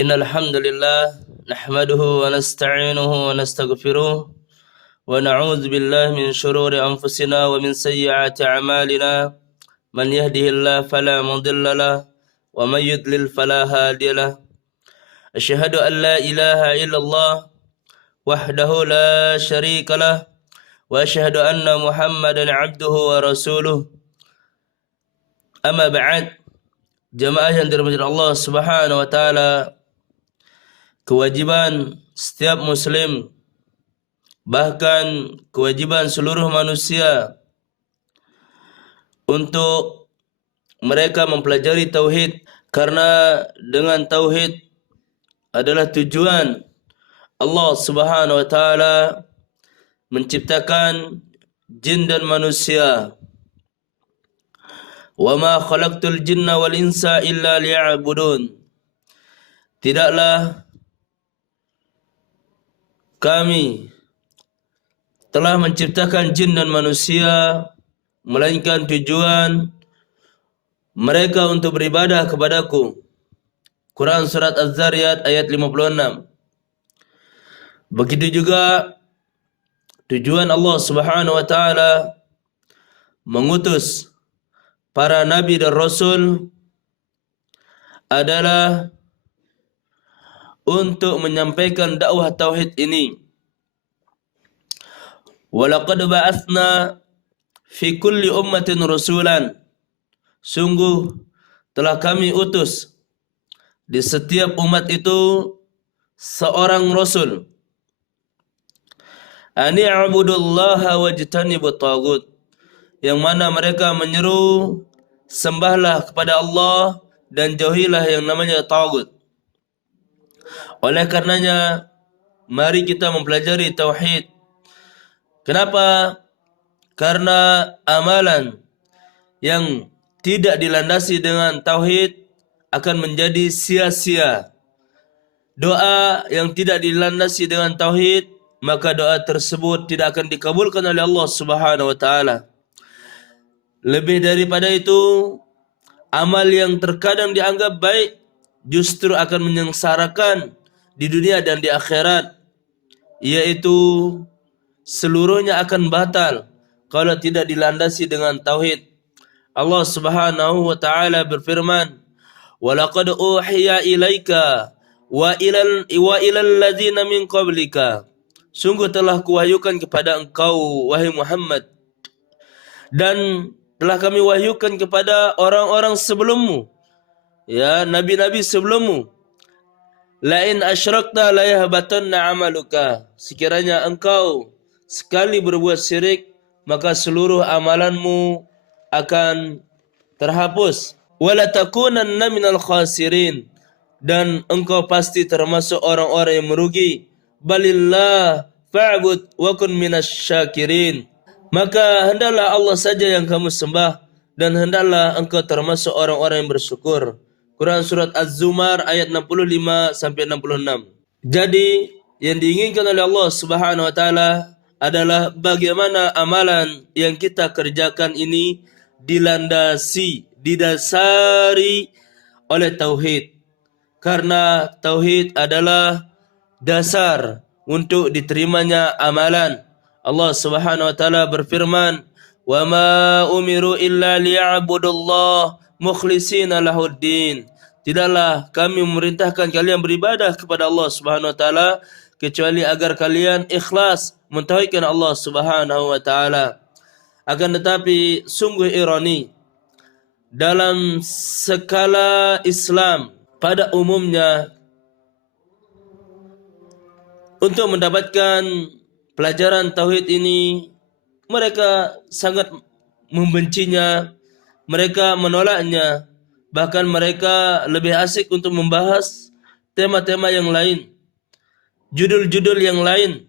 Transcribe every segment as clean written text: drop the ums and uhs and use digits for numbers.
إن الحمد لله نحمده ونستعينه ونستغفره ونعوذ بالله من شرور أنفسنا ومن سيئات أعمالنا من يهده الله فلا مضل له ومن يضلل فلا هادي له أشهد أن لا إله إلا الله وحده لا شريك له وأشهد أن محمدا عبده ورسوله أما بعد. Jamaah yang dirahmati Allah Subhanahu wa taala, kewajiban setiap muslim, bahkan kewajiban seluruh manusia untuk mereka mempelajari tauhid, karena dengan tauhid adalah tujuan Allah Subhanahu wa taala menciptakan jin dan manusia. Wa ma khalaqtul jinna wal insa illa liya'budun. Tidaklah kami telah menciptakan jin dan manusia melainkan tujuan mereka untuk beribadah kepadaku. Quran surat Az-Zariyat ayat 56. Begitu juga tujuan Allah Subhanahu wa taala mengutus para nabi dan rasul adalah untuk menyampaikan dakwah tauhid ini. Walaqad ba'atsna fi kulli ummatin rasulan. Sungguh telah kami utus di setiap umat itu seorang rasul. Ani a'budullaha wajtanibut taghut. Yang mana mereka menyeru sembahlah kepada Allah dan jauhilah yang namanya taghut. Oleh karenanya mari kita mempelajari tauhid. Kenapa? Karena amalan yang tidak dilandasi dengan tauhid akan menjadi sia-sia. Doa yang tidak dilandasi dengan tauhid, maka doa tersebut tidak akan dikabulkan oleh Allah Subhanahu wa taala. Lebih daripada itu, amal yang terkadang dianggap baik justru akan menyengsarakan di dunia dan di akhirat, yaitu seluruhnya akan batal kalau tidak dilandasi dengan tauhid. Allah Subhanahu wa taala berfirman, "Wa laqad uhiya ilaika wa ilal ladzina min qablika." Sungguh telah kuwahyukan kepada engkau wahai Muhammad, dan telah kami wahyukan kepada orang-orang sebelummu, ya nabi-nabi sebelummu. Lain asyrakta la yahbatanna amaluka. Sekiranya engkau sekali berbuat syirik, maka seluruh amalanmu akan terhapus. Wala takunanna minal khasirin. Dan engkau pasti termasuk orang-orang yang merugi. Balillah fa'bud wa kun minasy syakirin. Maka hendaklah Allah saja yang kamu sembah, dan hendaklah engkau termasuk orang-orang yang bersyukur. Quran surat Az-Zumar ayat 65 sampai 66. Jadi yang diinginkan oleh Allah Subhanahu wa taala adalah bagaimana amalan yang kita kerjakan ini didasari oleh tauhid. Karena tauhid adalah dasar untuk diterimanya amalan. Allah Subhanahu wa taala berfirman, "Wa ma umiru illa liya'budullah mukhlishina lahuddin." Tidaklah kami memerintahkan kalian beribadah kepada Allah Subhanahu wa taala kecuali agar kalian ikhlas mentauhidkan Allah Subhanahu wa taala. Akan tetapi sungguh ironi, dalam skala Islam pada umumnya, untuk mendapatkan pelajaran tauhid ini, mereka sangat membencinya, mereka menolaknya, bahkan mereka lebih asik untuk membahas tema-tema yang lain, judul-judul yang lain,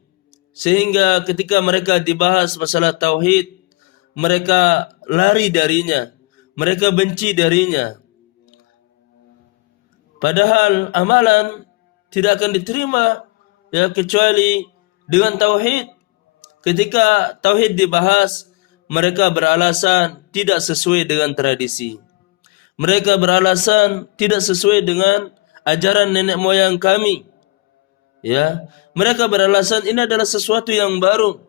sehingga ketika mereka dibahas masalah tauhid, mereka lari darinya, mereka benci darinya. Padahal amalan tidak akan diterima ya kecuali dengan tauhid. Ketika tauhid dibahas, mereka beralasan tidak sesuai dengan tradisi. Mereka beralasan tidak sesuai dengan ajaran nenek moyang kami. Ya, mereka beralasan ini adalah sesuatu yang baru.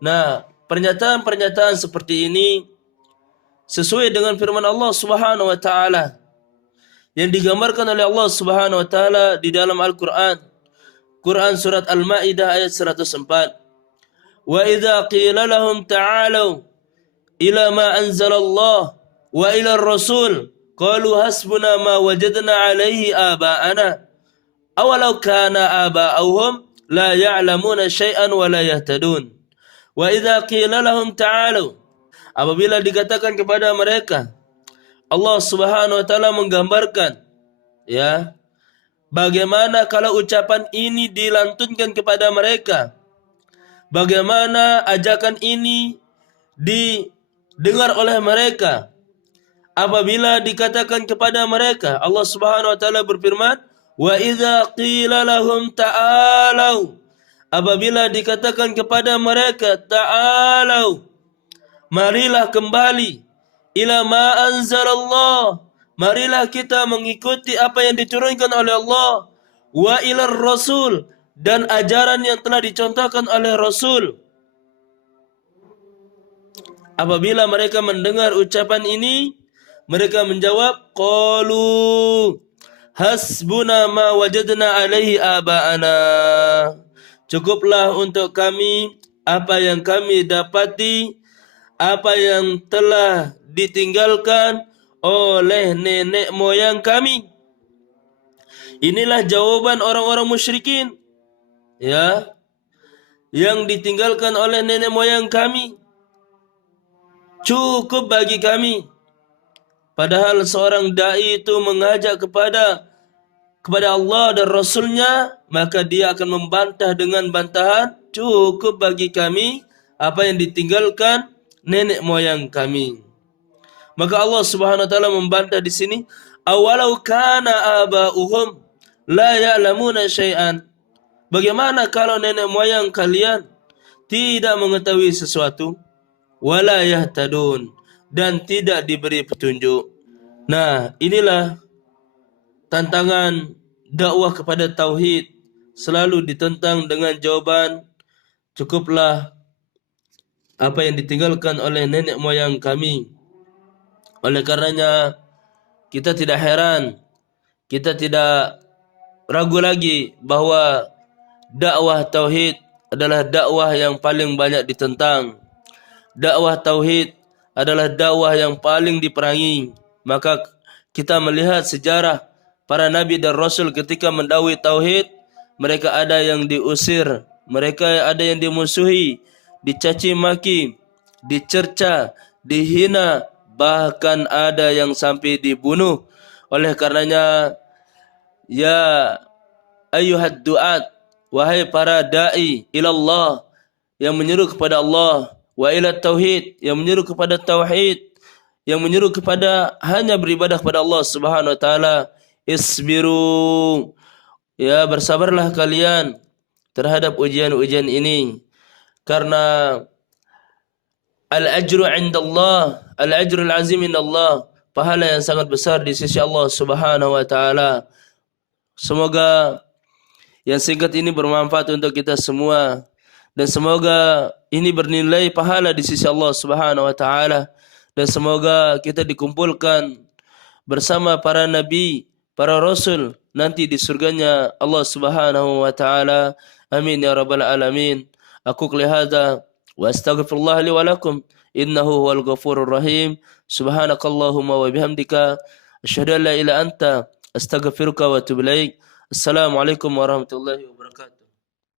Nah, pernyataan-pernyataan seperti ini sesuai dengan firman Allah Subhanahu wa taala yang digambarkan oleh Allah Subhanahu wa taala di dalam Al-Qur'an. Quran surat Al-Maidah ayat 104. Wa idza qila lahum ta'alu ila ma anzalallah wa ila ar-rasul qalu hasbuna ma wajadna alaihi aba'ana awalau kana aba'uhum la ya'lamuna syai'an wa la yahtadun. Wa idza qila lahum ta'alu, apabila dikatakan kepada mereka, Allah Subhanahu wa taala menggambarkan ya, bagaimana kalau ucapan ini dilantunkan kepada mereka, bagaimana ajakan ini didengar oleh mereka. Apabila dikatakan kepada mereka, Allah Subhanahu wa taala berfirman, wa idza qila lahum ta'alu, apabila dikatakan kepada mereka, ta'alu, marilah kembali, ila ma anzalallah, marilah kita mengikuti apa yang diturunkan oleh Allah, wa ila rasul, dan ajaran yang telah dicontohkan oleh Rasul. Apabila mereka mendengar ucapan ini, mereka menjawab, qalu hasbuna ma wajadna alaihi aba'ana, cukuplah untuk kami apa yang kami dapati, apa yang telah ditinggalkan oleh nenek moyang kami. Inilah jawaban orang-orang musyrikin, ya, yang ditinggalkan oleh nenek moyang kami, cukup bagi kami. Padahal seorang dai itu mengajak kepada Allah dan Rasulnya, maka dia akan membantah dengan bantahan, cukup bagi kami apa yang ditinggalkan nenek moyang kami. Maka Allah Subhanahu wa taala membantah di sini, awalau kana aba'uhum la ya'lamuna syai'an. Bagaimana kalau nenek moyang kalian tidak mengetahui sesuatu, wala yahtadun, dan tidak diberi petunjuk. Nah, inilah tantangan dakwah kepada tauhid, selalu ditentang dengan jawaban, cukuplah apa yang ditinggalkan oleh nenek moyang kami. Oleh karenanya kita tidak heran, kita tidak ragu lagi bahwa dakwah tauhid adalah dakwah yang paling banyak ditentang. Dakwah tauhid adalah dakwah yang paling diperangi. Maka kita melihat sejarah para nabi dan rasul ketika mendakwai tauhid, mereka ada yang diusir, mereka ada yang dimusuhi, dicaci maki, dicerca, dihina, bahkan ada yang sampai dibunuh. Oleh karenanya, ya ayyuhad du'at, wahai para da'i ilallah, yang menyeru kepada Allah, wa ila tauhid, yang menyeru kepada tauhid, yang menyeru kepada hanya beribadah kepada Allah Subhanahu wa taala, isbiru, ya bersabarlah kalian terhadap ujian-ujian ini, karena al-ajru 'indallah, al-ajru al-'azim indallah, pahala yang sangat besar di sisi Allah Subhanahu wa taala. Semoga yang singkat ini bermanfaat untuk kita semua, dan semoga ini bernilai pahala di sisi Allah Subhanahu wa taala, dan semoga kita dikumpulkan bersama para nabi, para rasul nanti di surganya Allah Subhanahu wa taala. Amin ya rabbal alamin. Aku lihada wa astaghfirullah li wa lakum innahu huwal ghafurur rahim. Subhanakallahumma wa bihamdika asyhadu an la ilaha illa anta astaghfiruka wa atubu ilaik. Assalamualaikum warahmatullahi wabarakatuh.